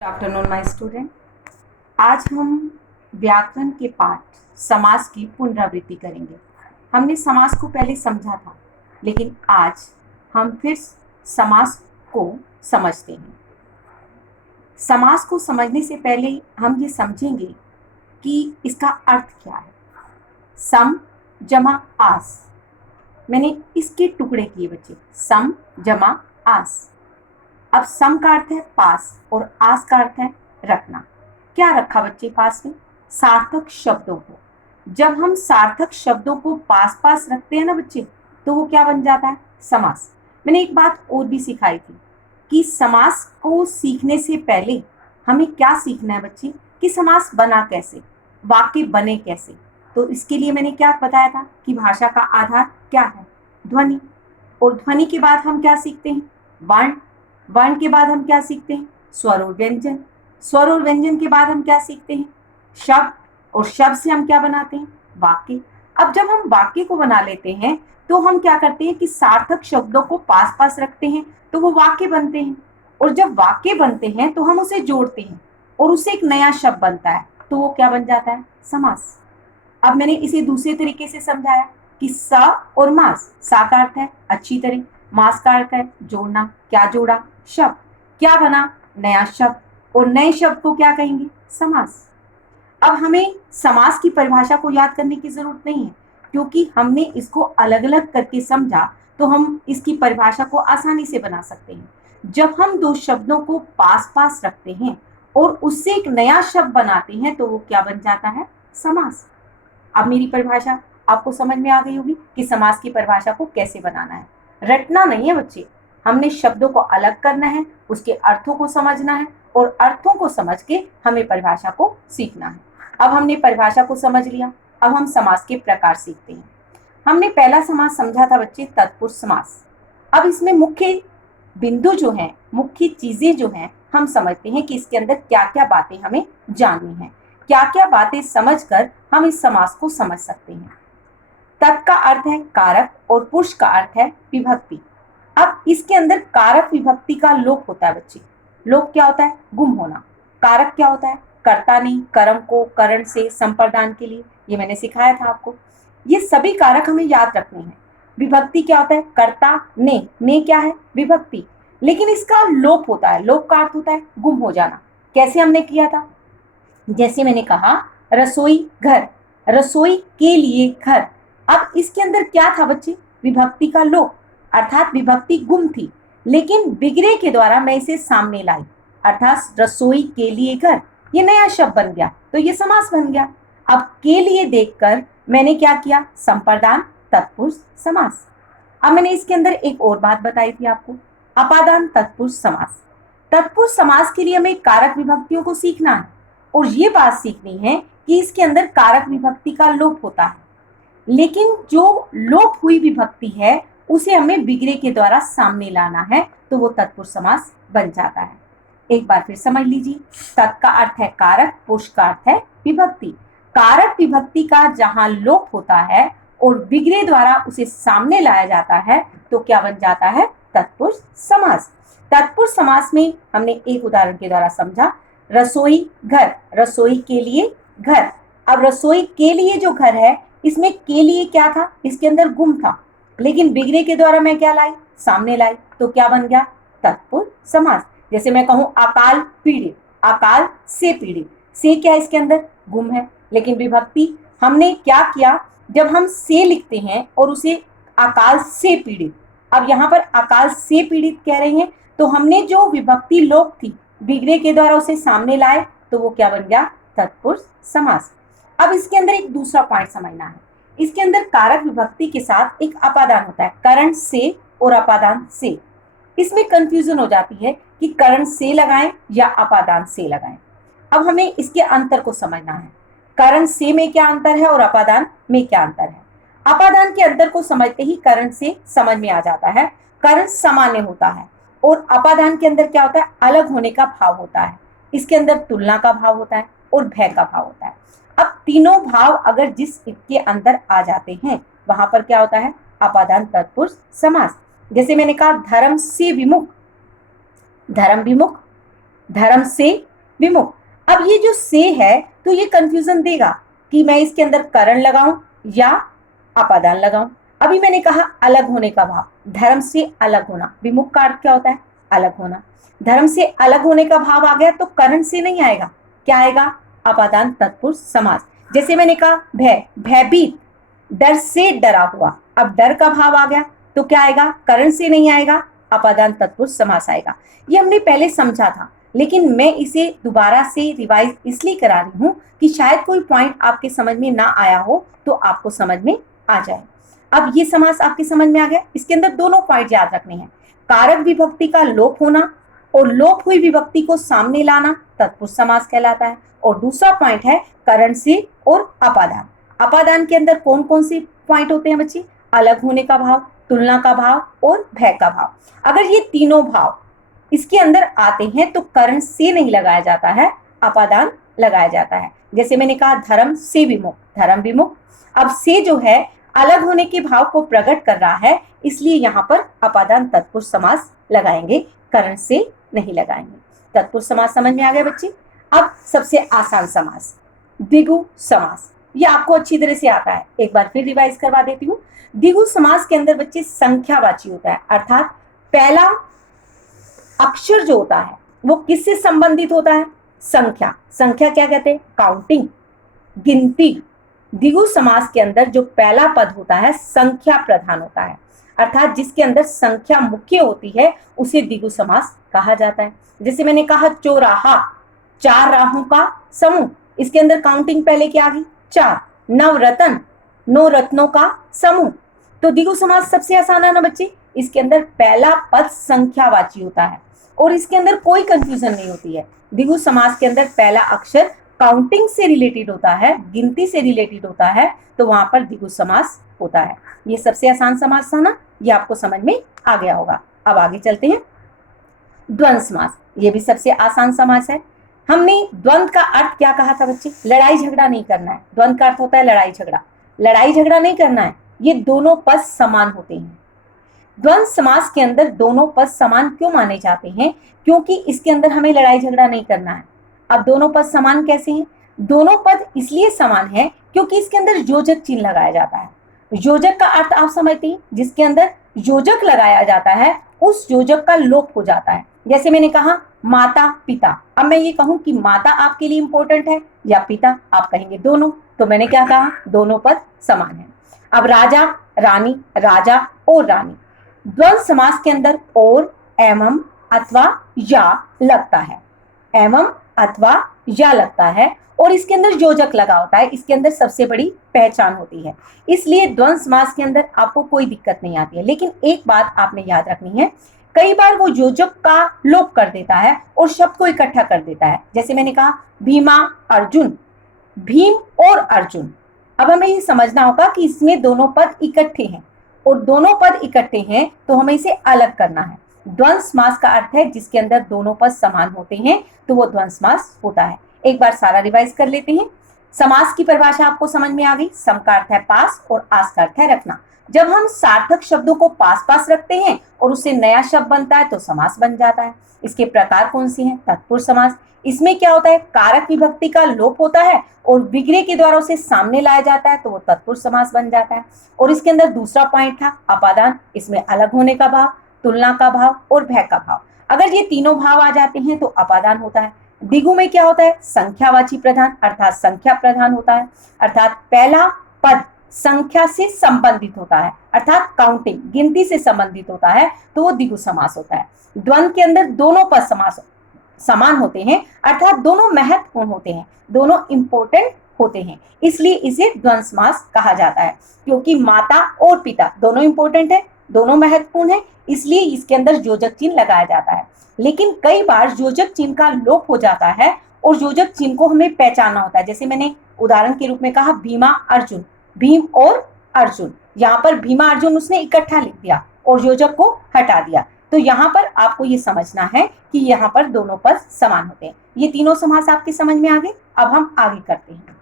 Good afternoon my student. आज हम व्याकरण के पाठ समास की पुनरावृत्ति करेंगे। हमने समास को पहले समझा था, लेकिन आज हम फिर समास को समझते हैं। समास को समझने से पहले हम ये समझेंगे कि इसका अर्थ क्या है। सम जमा आस, मैंने इसके टुकड़े किए बच्चे, सम जमा आस। अब सम का अर्थ है पास और आस का अर्थ है रखना। क्या रखा बच्चे पास में? सार्थक शब्दों को। जब हम सार्थक शब्दों को पास पास रखते हैं ना बच्चे, तो वो क्या बन जाता है? समास। मैंने एक बात और भी सिखाई थी कि समास को सीखने से पहले हमें क्या सीखना है बच्चे, कि समास बना कैसे, वाक्य बने कैसे। तो इसके लिए मैंने क्या बताया था कि भाषा का आधार क्या है? ध्वनि। और ध्वनि के बाद हम क्या सीखते हैं? वर्ण। वर्ण के बाद हम क्या सीखते हैं? स्वर और व्यंजन। स्वर और व्यंजन के बाद हम क्या सीखते हैं? शब्द। और शब्द से हम क्या बनाते हैं? वाक्य। अब जब हम वाक्य को बना लेते हैं तो हम क्या करते हैं कि सार्थक शब्दों को पास पास रखते हैं, तो वो वाक्य बनते हैं। और जब वाक्य बनते हैं तो हम उसे जोड़ते हैं और उससे एक नया शब्द बनता है, तो वो क्या बन जाता है? समास। अब मैंने इसे दूसरे तरीके से समझाया कि स और मास। सा का अर्थ है अच्छी तरह, मास का अर्थ है जोड़ना। क्या जोड़ा? शब्द। क्या बना? नया शब्द। और नए शब्द को क्या कहेंगे? समास। अब हमें समास की परिभाषा को याद करने की जरूरत नहीं है, क्योंकि हमने इसको अलग अलग करके समझा, तो हम इसकी परिभाषा को आसानी से बना सकते हैं। जब हम दो शब्दों को पास पास रखते हैं और उससे एक नया शब्द बनाते हैं, तो वो क्या बन जाता है? समास। अब मेरी परिभाषा आपको समझ में आ गई होगी कि समास की परिभाषा को कैसे बनाना है। रटना नहीं है बच्चे, हमने शब्दों को अलग करना है, उसके अर्थों को समझना है और अर्थों को समझ के हमें परिभाषा को सीखना है। अब हमने परिभाषा को समझ लिया, अब हम समास के प्रकार सीखते हैं। हमने पहला समास समझा था बच्चे, तत्पुरुष समास। अब इसमें मुख्य बिंदु जो हैं, मुख्य चीजें जो हैं, हम समझते हैं कि इसके अंदर क्या क्या बातें हमें जाननी है, क्या क्या बातें समझकर हम इस समास को समझ सकते हैं। तत् का अर्थ है कारक और पुरुष का अर्थ है विभक्ति। अब इसके अंदर कारक विभक्ति का लोप होता है बच्चे। लोप क्या होता है? गुम होना। कारक क्या होता है? कर्ता नहीं, कर्म को करण से संप्रदान के लिए, ये मैंने सिखाया था आपको। ये सभी कारक हमें याद रखने हैं। विभक्ति क्या होता है? कर्ता ने क्या है? विभक्ति। लेकिन इसका लोप होता है। लोप का अर्थ होता है गुम हो जाना। कैसे हमने किया था? जैसे मैंने कहा रसोई घर, रसोई के लिए घर। अब इसके अंदर क्या था बच्चे? विभक्ति का लोप, अर्थात विभक्ति गुम थी, लेकिन बिगड़े के द्वारा मैं इसे सामने लाई, अर्थात रसोई के लिए घर, ये नया शब्द बन गया, तो ये समास बन गया। अब के लिए देखकर मैंने क्या किया? संप्रदान, तत्पुरुष समास। अब मैंने इसके अंदर एक और बात बताई थी आपको, अपादान तत्पुरुष समास। तत्पुरुष समास के लिए हमें कारक विभक्तियों को सीखना है और ये बात सीखनी है कि इसके अंदर कारक विभक्ति का लोप होता है, लेकिन जो लोप हुई विभक्ति है उसे हमें बिगड़े के द्वारा सामने लाना है, तो वो तत्पुरुष समास बन जाता है। एक बार फिर समझ लीजिए, तत् का अर्थ है कारक, पुरुष का अर्थ है विभक्ति। कारक विभक्ति का जहां लोप होता है और बिगड़े द्वारा उसे सामने लाया जाता है, तो क्या बन जाता है? तत्पुरुष समास। तत्पुरुष समास में हमने एक उदाहरण के द्वारा समझा, रसोई घर, रसोई के लिए घर। अब रसोई के लिए जो घर है, इसमें के लिए क्या था? इसके अंदर गुम था, लेकिन बिगड़े के द्वारा मैं क्या लाई? सामने लाई, तो क्या बन गया? तत्पुरुष समास। जैसे मैं कहूं अकाल पीड़ित, अकाल से पीड़ित, से क्या है? इसके अंदर गुम है, लेकिन विभक्ति हमने क्या किया? जब हम से लिखते हैं और उसे अकाल से पीड़ित, अब यहाँ पर अकाल से पीड़ित कह रहे हैं, तो हमने जो विभक्ति लोप थी, बिगड़े के द्वारा उसे सामने लाए, तो वो क्या बन गया? तत्पुरुष समास। अब इसके अंदर एक दूसरा पॉइंट समझना है। इसके अंदर कारक विभक्ति के साथ एक अपादान होता है, करण से और अपादान से। इसमें कंफ्यूजन हो जाती है कि करण से लगाएं या अपादान से लगाएं। अब हमें इसके अंतर को समझना है, करण से में क्या अंतर है और अपादान में क्या अंतर है। अपादान के अंतर को समझते ही करण से समझ में आ जाता है। करण सामान्य होता है और अपादान के अंदर क्या होता है? अलग होने का भाव होता है। इसके अंदर तुलना का भाव होता है और भय का भाव होता है। अब तीनों भाव अगर जिस के अंदर आ जाते हैं, वहां पर क्या होता है? अपादान तत्पुरुष समास। जैसे मैंने कहा धर्म से विमुख, धर्म विमुख, धर्म से विमुख। अब ये जो से है तो ये कंफ्यूजन देगा कि मैं इसके अंदर करण लगाऊं या अपादान लगाऊं। अभी मैंने कहा अलग होने का भाव, धर्म से अलग होना। विमुख का अर्थ क्या होता है? अलग होना। धर्म से अलग होने का भाव आ गया तो करण से नहीं आएगा, क्या आएगा? अपादान तत्पुरुष समास। जैसे मैंने कहा भय, भयभीत, डर से डरा हुआ। अब डर का भाव आ गया तो क्या आएगा? करण से नहीं आएगा, अपादान तत्पुरुष समास आएगा। ये हमने पहले समझा था, लेकिन मैं इसे दोबारा से रिवाइज इसलिए करा रही हूँ कि शायद कोई पॉइंट आपके समझ में ना आया हो तो आपको समझ में आ जाए। अब ये समास आपके समझ में आ गया। इसके अंदर दोनों पॉइंट याद रखने हैं, कारक विभक्ति का लोप होना और लोप हुई विभक्ति को सामने लाना तत्पुरुष समास कहलाता है। और दूसरा पॉइंट है करण से और अपादान। अपादान के अंदर कौन कौन से पॉइंट होते हैं बच्चे? अलग होने का भाव, तुलना का भाव और भय का भाव। अगर ये तीनों भाव इसके अंदर आते हैं तो करण से नहीं लगाया जाता है, अपादान लगाया जाता है। जैसे मैंने कहा धर्म से विमुख, धर्म विमुख। अब से जो है अलग होने के भाव को प्रकट कर रहा है, इसलिए यहाँ पर अपादान तत्पुरुष समास लगाएंगे, करण से नहीं लगाएंगे। तत्पुरुष समास समझ में आ गया बच्चे? अब सबसे आसान समास द्विगु समास, ये आपको अच्छी तरह से आता है, एक बार फिर रिवाइज करवा देती हूँ। द्विगु समास के अंदर बच्चे संख्यावाची होता है, अर्थात पहला अक्षर जो होता है वो किससे संबंधित होता है? संख्या। संख्या क्या कहते हैं? काउंटिंग, गिनती। द्विगु समास के अंदर जो पहला पद होता है संख्या प्रधान होता है, अर्थात जिसके अंदर संख्या मुख्य होती है उसे द्विगु समास कहा जाता है। जैसे मैंने कहा चौराहा, चार राहों का समूह, इसके अंदर काउंटिंग पहले क्या आ गई? चार। नवरत्न, नौ रत्नों का समूह। तो द्विगु समास सबसे आसान है ना बच्चे? इसके अंदर पहला पद संख्यावाची होता है और इसके अंदर कोई कंफ्यूजन नहीं होती है। द्विगु समास के अंदर पहला अक्षर काउंटिंग से रिलेटेड होता है, गिनती से रिलेटेड होता है, तो वहां पर द्विगु समास होता है। ये सबसे आसान समास था ना, ये आपको समझ में आ गया होगा। अब आगे चलते हैं। द्वंद्व समास, ये भी सबसे आसान समास है। हमने द्वंद्व का अर्थ क्या कहा था बच्चे? लड़ाई झगड़ा नहीं करना है। द्वंद्व का अर्थ होता है लड़ाई झगड़ा, लड़ाई झगड़ा नहीं करना है। ये दोनों पद समान होते हैं। द्वंद्व समास के अंदर दोनों पद समान क्यों माने जाते हैं? क्योंकि इसके अंदर हमें लड़ाई झगड़ा नहीं करना है। अब दोनों पद समान कैसे हैं? दोनों पद इसलिए समान है क्योंकि इसके अंदर योजक चिन्ह लगाया जाता है। योजक का अर्थ आप समझते हैं, जिसके अंदर योजक लगाया जाता है उस योजक का लोप हो जाता है। जैसे मैंने कहा माता पिता, अब मैं ये कहूं कि माता आपके लिए इंपॉर्टेंट है या पिता, आप कहेंगे दोनों, तो मैंने क्या कहा? दोनों पद समान है। अब राजा रानी, राजा और रानी, द्वंद्व समास के अंदर और, एवं, अथवा, या लगता है, एवं अथवा या लगता है, और इसके अंदर योजक लगा होता है। इसके अंदर सबसे बड़ी पहचान होती है, इसलिए द्वंद्व समास के अंदर आपको कोई दिक्कत नहीं आती है। लेकिन एक बात आपने याद रखनी है, कई बार वो योजक का लोप कर देता है और शब्द को इकट्ठा कर देता है। जैसे मैंने कहा भीमा अर्जुन, भीम और अर्जुन। अब हमें ये समझना होगा कि इसमें दोनों पद इकट्ठे हैं, और दोनों पद इकट्ठे हैं तो हमें इसे अलग करना है। द्वंद्व समास का अर्थ है जिसके अंदर दोनों पद समान होते हैं, तो वो द्वंद्व समास होता है। एक बार सारा रिवाइज कर लेते हैं। समास की परिभाषा आपको समझ में आ गई। सम का अर्थ है पास और आस का अर्थ है रखना। जब हम सार्थक शब्दों को पास पास रखते हैं और उससे नया शब्द बनता है तो समास बन जाता है। इसके प्रकार कौन से हैं? तत्पुरुष समास। इसमें क्या होता है? कारक विभक्ति का लोप होता है और विग्रह के द्वारा उसे सामने लाया जाता है तो वो तत्पुरुष समास बन जाता है। और इसके अंदर दूसरा पॉइंट था अपादान, इसमें अलग होने का भाव, तुलना का भाव और भय का भाव। अगर ये तीनों भाव आ जाते हैं तो अपादान होता है। द्विगु में क्या होता है? संख्यावाची प्रधान, अर्थात संख्या प्रधान होता है, अर्थात पहला पद संख्या से संबंधित होता है, अर्थात काउंटिंग, गिनती से संबंधित होता है, तो वो द्विगु समास होता है। द्वंद्व के अंदर दोनों पद समास समान होते हैं, अर्थात दोनों महत्वपूर्ण होते हैं, दोनों इंपॉर्टेंट होते हैं, इसलिए इसे द्वंद्व समास कहा जाता है। क्योंकि माता और पिता दोनों इंपॉर्टेंट है, दोनों महत्वपूर्ण है, इसलिए इसके अंदर योजक चिन्ह लगाया जाता है। लेकिन कई बार योजक चिन्ह का लोप हो जाता है और योजक चिन्ह को हमें पहचानना होता है। जैसे मैंने उदाहरण के रूप में कहा भीमा अर्जुन, भीम और अर्जुन, यहाँ पर भीमा अर्जुन उसने इकट्ठा लिख दिया और योजक को हटा दिया, तो यहाँ पर आपको ये समझना है कि यहाँ पर दोनों पद समान होते हैं। ये तीनों समास आपके समझ में आ गए। अब हम आगे करते हैं।